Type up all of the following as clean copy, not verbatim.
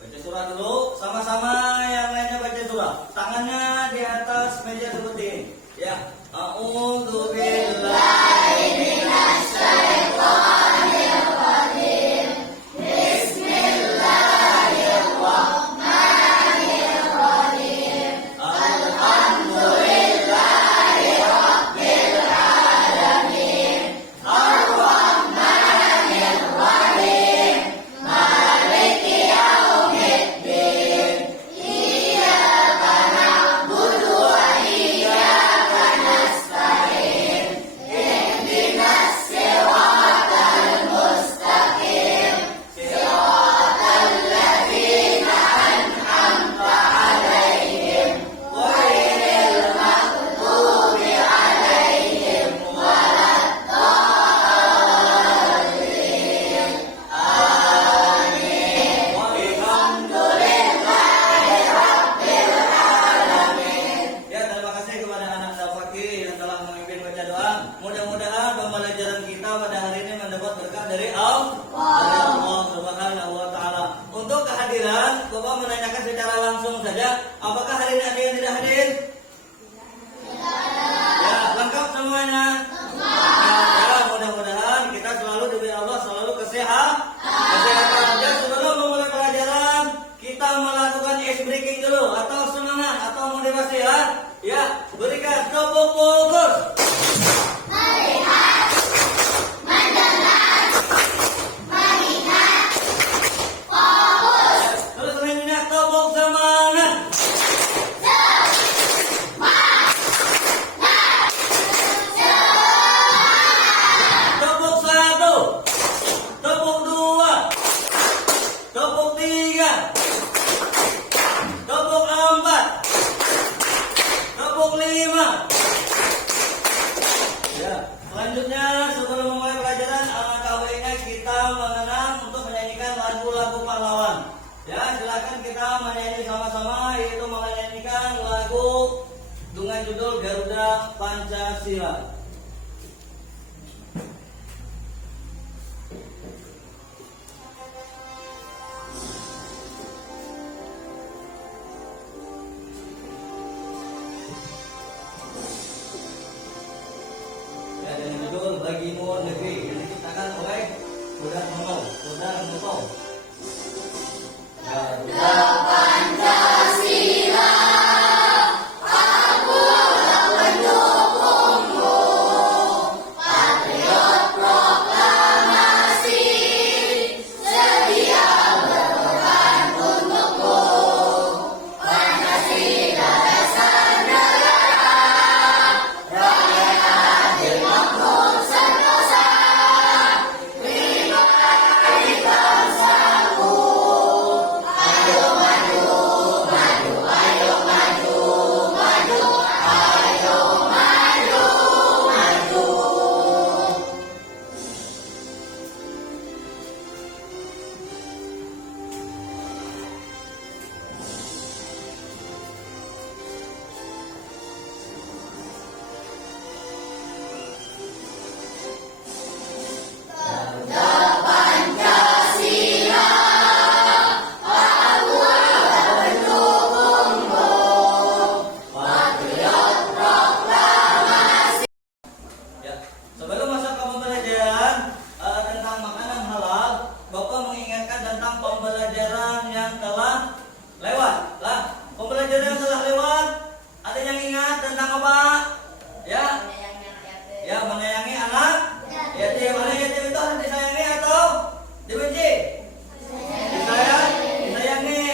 Baca surah dulu, sama-sama yang lainnya baca surah. Tangannya di atas meja seperti ini. Ya. A'udzu billahi minasy syaithanir rajim. Bismillahirrahmanirrahim. Alhamdulillahi rabbil alamin. Ar-Rahmanir Rahim. Maliki yaumiddin. Iyyaka na'budu wa iyyaka nasta'in. Ihdinas siratal mustaqim. Siratal ladzina an'amta 'alaihim ghairil maghdubi 'alaihim waladdallin. Amin. Walhamdulillahi rabbil alamin. Ya, terima kasih kepada anak Dafaki yang telah memimpin baca doa. Mudah-mudahan pembelajaran kita pada hari ini mendapat berkah dari Allah Subhanahu wa taala. Untuk kehadiran, Bapak menanyakan secara langsung saja, apakah hari ini ada yang tidak hadir? Ya, lengkap semuanya? Ya, mudah-mudahan kita selalu diberi Allah selalu kesehatan. Ya, sebelum memulai pelajaran, kita melakukan ice breaking dulu atau semangat atau motivasi ya. Ya, berikan tepuk fokus. Terus selanjutnya tepuk semangat. Tepuk satu, tepuk dua, tepuk tiga, tepuk empat, tepuk lima. Ya, selanjutnya sebelum memulai pelajaran, alangkah baiknya kita mengenang untuk menyanyikan lagu-lagu pahlawan. Ya, silakan kita menyanyi sama-sama, yaitu menyanyikan lagu dengan judul Garuda Pancasila. Ya, dengan judul Bagimu Negeri yang diciptakan oleh Saudara Noto. Garuda Pancasila, akulah pendukungmu. Patriot proklamasi, sedia berkorban untukmu. Pancasila dasar negara, rakyat adil makmur sentosa. Lima kali bangsaku. Ayo maju, maju, ayo maju, maju, ayo maju, maju. Garuda Pancasila, akulah pendukungmu. Patriot proklamasi. Ya, sebelum masuk ke pembelajaran tentang makanan halal, Bapak mengingatkan tentang pembelajaran yang telah lewat. Lah, pembelajaran yang telah lewat, ada yang ingat tentang apa? Ya, ya menyayangi anak yatim. Anak yatim itu harus disayangi atau dibenci? Disayangi.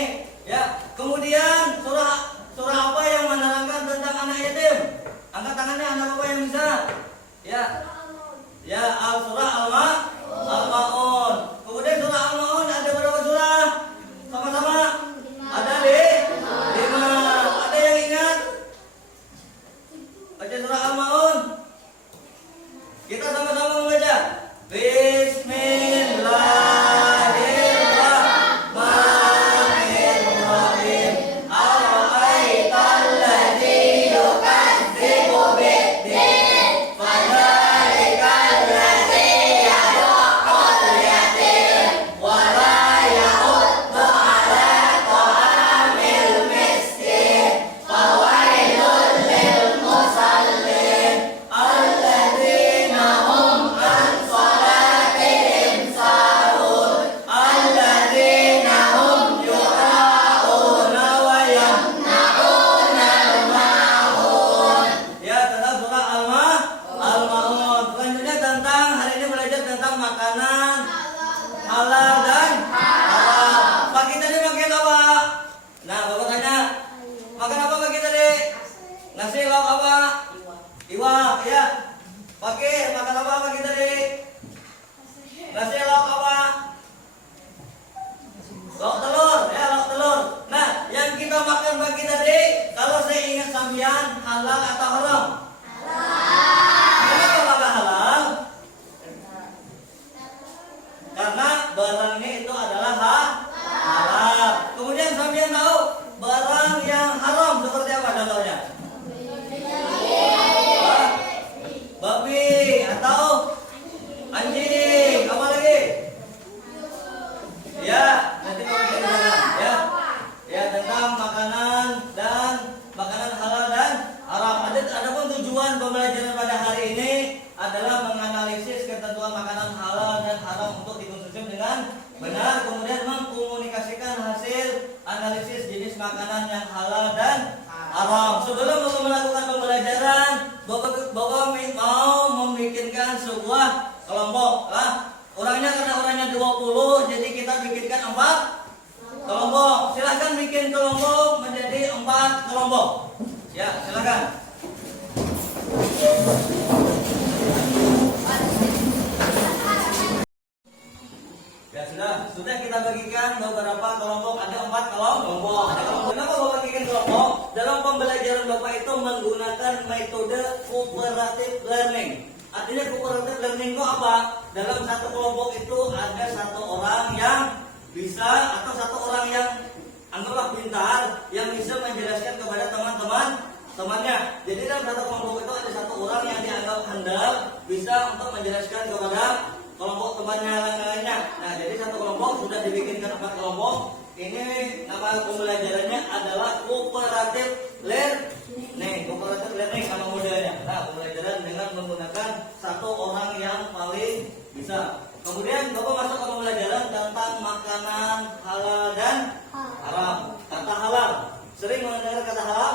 Ya, kemudian surah apa yang menerangkan tentang anak yatim? Angkat tangannya anak apa yang bisa? Ya. Ya, surah Al-Maun. Kemudian surah Al-Maun ada berapa surah? Sama-sama. makanan yang halal dan haram. Sebelum Bapak melakukan pembelajaran, Bapak mau membikinkan sebuah kelompok. Orangnya karena orangnya 20, jadi kita bikinkan 4 kelompok. Silakan bikin kelompok menjadi 4 kelompok. Ya, silakan. Ya sudah kita bagikan beberapa kelompok. Ada 4 kelompok. Kenapa Bapak bikin kelompok? Dalam pembelajaran Bapak itu menggunakan metode cooperative learning. Artinya cooperative learning itu apa? Dalam satu kelompok itu ada 1 orang yang bisa atau 1 orang yang anggaplah pintar yang bisa menjelaskan kepada temannya. Jadi dalam satu kelompok itu ada 1 orang yang dianggap handal bisa untuk menjelaskan kepada kelompok temannya lainnya. Nah, jadi 1 kelompok sudah dibikinkan 4 kelompok. Ini nama pembelajarannya adalah cooperative learning. Cooperative learning nama modelnya. Nah, pembelajaran dengan menggunakan 1 orang yang paling bisa. Kemudian Bapak masuk ke pembelajaran tentang makanan halal dan haram. Kata halal, sering mendengar kata halal?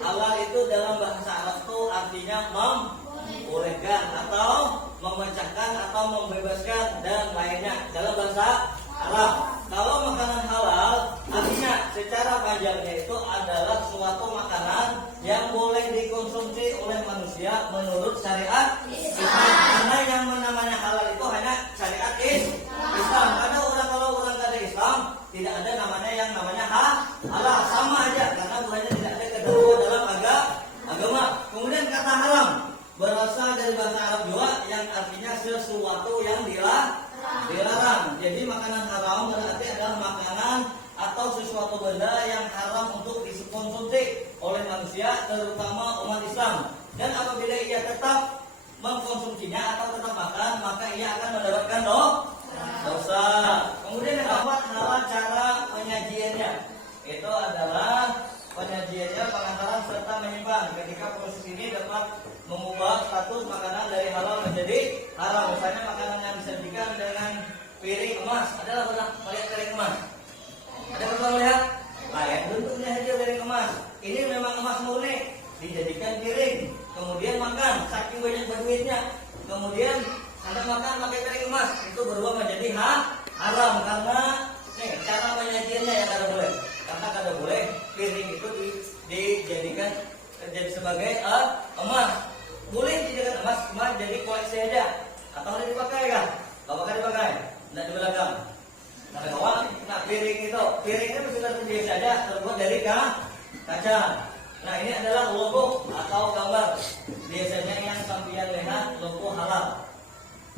Halal itu dalam bahasa Arab itu artinya membolehkan atau memecahkan atau membebaskan dan lainnya dalam bahasa Arab. Kalau makanan halal artinya secara panjangnya itu adalah suatu makanan yang boleh dikonsumsi oleh manusia menurut syariat Islam. Karena yang namanya halal itu hanya syariat Islam. Karena kalau orang ada Islam tidak ada namanya yang namanya halal, sama aja karena bukannya tidak ada ketentuan dalam agama. Kemudian kata haram berasal dari bahasa Arab juga yang artinya sesuatu yang dilarang. Jadi makanan haram berarti adalah makanan atau sesuatu benda yang haram untuk dikonsumsi oleh manusia, terutama umat Islam. Dan apabila ia tetap mengkonsumsinya atau tetap makan, maka ia akan mendapatkan dosa. Kemudian yang keempat adalah cara penyajiannya. Itu adalah penyajiannya, pengantaran serta menyimpan. Ketika proses ini dapat mengubah status makanan dari halal menjadi haram. Misalnya makanan yang disajikan dengan piring emas. Adalah pernah melihat piring emas? Ada pernah melihat? Nah, yang bentuknya saja piring emas. Ini memang emas murni, dijadikan piring. Kemudian makan, saking banyak duitnya. Kemudian Anda makan pakai piring emas, itu berubah menjadi haram karena cara penyajiannya yang kada boleh. Karena kada boleh piring itu dijadikan jadi sebagai emas. Boleh dijadikan emas jadi koleksi aja. Atau boleh dipakai kan? Kalau pakai dipakai, tidak di belakang. Nah, piringnya sudah biasa saja terbuat dari kaca. Nah, ini adalah logo atau gambar. Biasanya yang sampian lihat logo halal.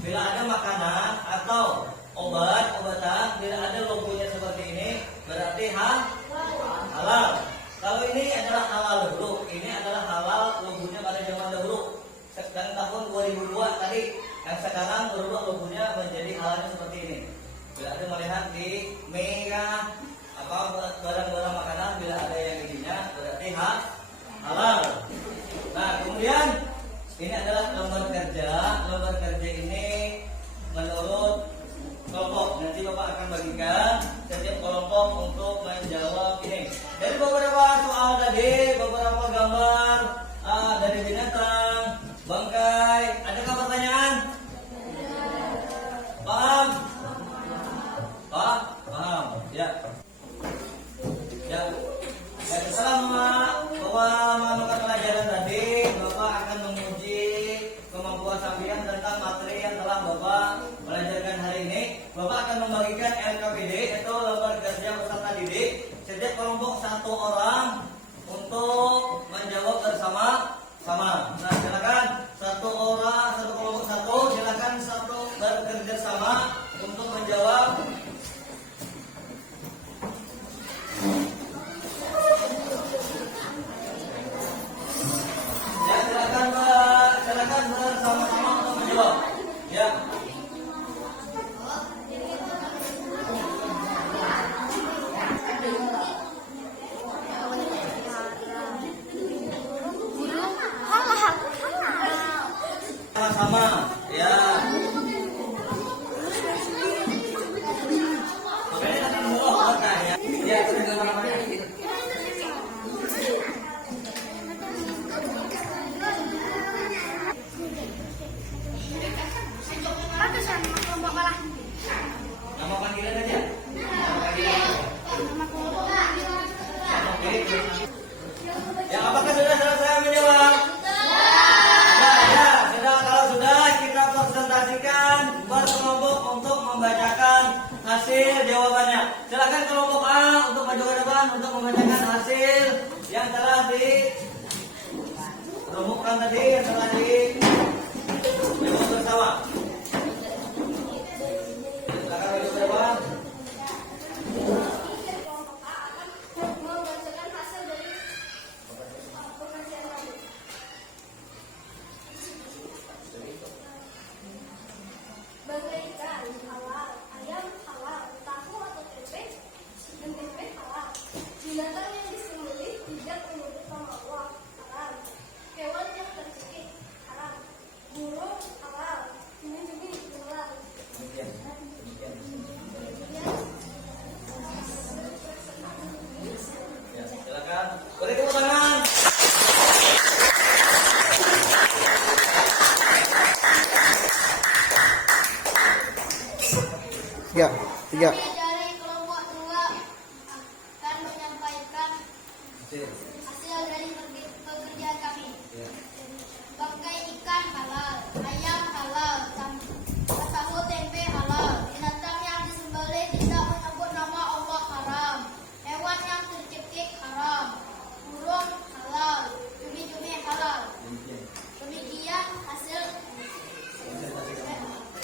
Bila ada makanan atau obatan, bila ada logonya seperti ini, berarti halal. Kalau ini adalah halal dulu, ini adalah halal logonya pada zaman dahulu. Dan tahun 2002 tadi, yang sekarang berubah logonya menjadi halalnya seperti ini. Bila ada melihat di mega barang-barang makanan, bila ada yang isinya, berarti halal. Nah, kemudian ini adalah lembar kerja. Lembar kerja ini menurut kelompok. Nanti Bapak akan bagikan setiap kelompok untuk menjawab ini. Dari beberapa soal tadi, beberapa gambar dari binatang, bangkai. Adakah pertanyaan? Paham? Paham. Ya. Selama Bapak melakukan pelajaran tadi, Bapak akan menguji kemampuan sampean tentang materi yang telah Bapak belajarkan hari ini. Bapak akan membagikan LKPD atau lembar kerja peserta didik. Setiap kelompok 1 orang untuk menjawab bersama-sama. Nah, silakan 1 orang, 1 kelompok 1, silakan 1 bekerja sama untuk menjawab. Silakan bersama-sama untuk menjawab. Ya. Ya, apakah sudah selesai menjawab? Ya, sudah. Kalau sudah, kita presentasikan berkelompok untuk membacakan hasil jawabannya. Silakan kelompok A untuk maju ke depan untuk membacakan hasil yang telah dirumuskan tadi, yang telah dijawab bersama. Silakan maju ke depan. Bagaikan halal, ayam halal, tahu atau tempe, dan tempe halal. Binatang yang disembelih tidak menurut nama Allah, haram. Hewan yang tercekik, haram. Burung halal, cumi-cumi halal. Ya, silakan. Beri tepuk tangan. Tiga. Kami dari kelompok 2 akan menyampaikan hasil dari pekerjaan kami. Bangkai ikan halal, ayam halal, tahu tempe halal. Binatang yang disembelih tidak menyebut nama Allah, haram. Hewan yang tercekik haram. Burung halal, cumi-cumi halal. Demikian hasil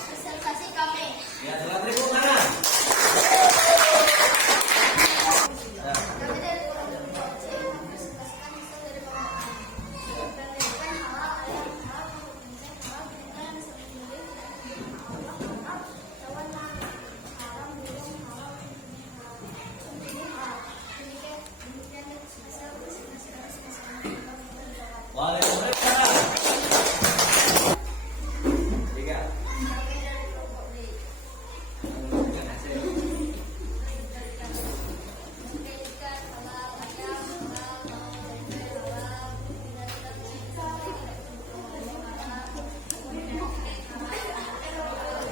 presentasi kami. Ya, silakan beri tepuk tangan. Kami dari kelompok C mempresentasikan hasil dari kelompok A. Bangkai ikan halal, ayam halal, tahu tempe halal. Binatang yang disembelih tidak menyebut nama Allah, haram. Hewan yang haram, burung halal, cumi-cumi halal. Demikian hasil presentasi kami. Waalaikumsalam. Tiga. Kami dari kelompok D. Bangkai ikan halal, ayam halal, tahu tempe halal. Binatang yang disembelih haram.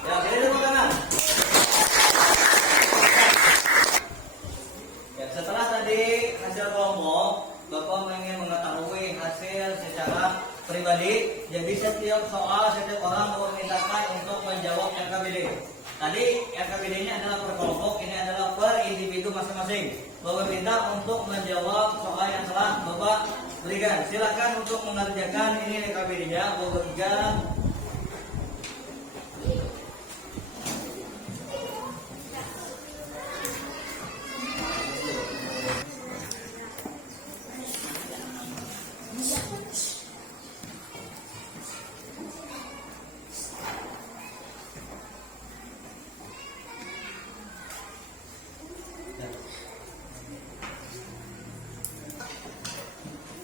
Ya, beri tepuk tangan. Ya, setelah tadi hasil kelompok, Bapak ingin mengetahui hasil secara pribadi. Jadi setiap soal, setiap orang memintakan untuk menjawab RKBD. Tadi RKBD ini adalah per kelompok, ini adalah per individu masing-masing. Bapak minta untuk menjawab soal yang telah Bapak berikan. Silakan untuk mengerjakan ini RKBD-nya. Bapak berikan.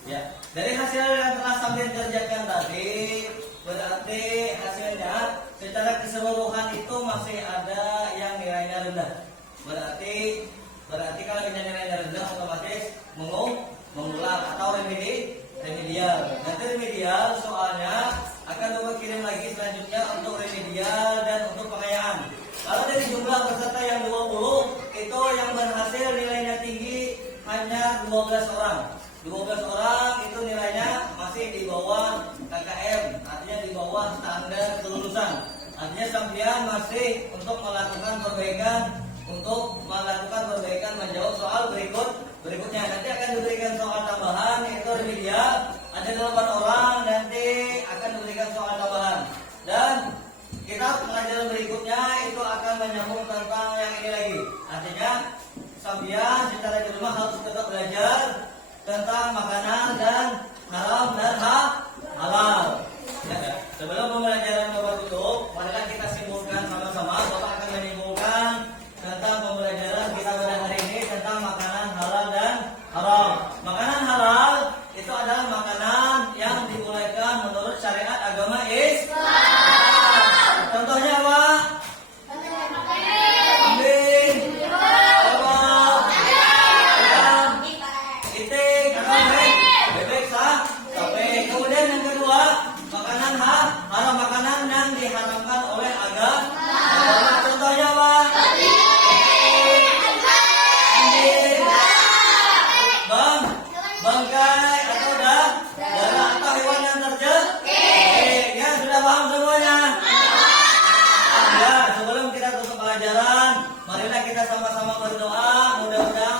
Ya, dari hasil yang telah sambil kerjakan tadi, berarti hasilnya secara keseluruhan itu masih ada yang nilainya rendah. Berarti kalau yang nilainya rendah otomatis mengulang atau remedial. Nanti remedial soalnya akan Bapak kirim lagi selanjutnya untuk remedial dan untuk pengayaan. Kalau dari jumlah peserta yang 20, itu yang berhasil nilainya tinggi hanya 12 orang. 12 orang itu nilainya masih di bawah KKM, artinya di bawah standar kelulusan. Artinya sampean masih untuk melakukan perbaikan menjawab soal berikutnya. Nanti akan diberikan soal tambahan yaitu remedial. Ada 8 orang nanti akan diberikan soal tambahan. Dan kita pelajaran berikutnya itu akan menyambung tentang yang ini lagi. Artinya sampean secara di rumah harus tetap belajar tentang makanan dan haram dan halal. Ya, sebelum pembelajaran Bapak tutup, marilah kita simpulkan sama-sama. Bapak akan menyimpulkan tentang pembelajaran kita pada hari ini tentang makanan halal dan haram. Makanan halal itu adalah makanan yang dibolehkan menurut syariat agama Islam. Contohnya apa? Kambing, kerbau, ayam, itik, bebek, sapi. Kemudian yang kedua, makanan haram, makanan yang diharamkan oleh agama pelajaran. Marilah kita sama-sama berdoa, mudah-mudahan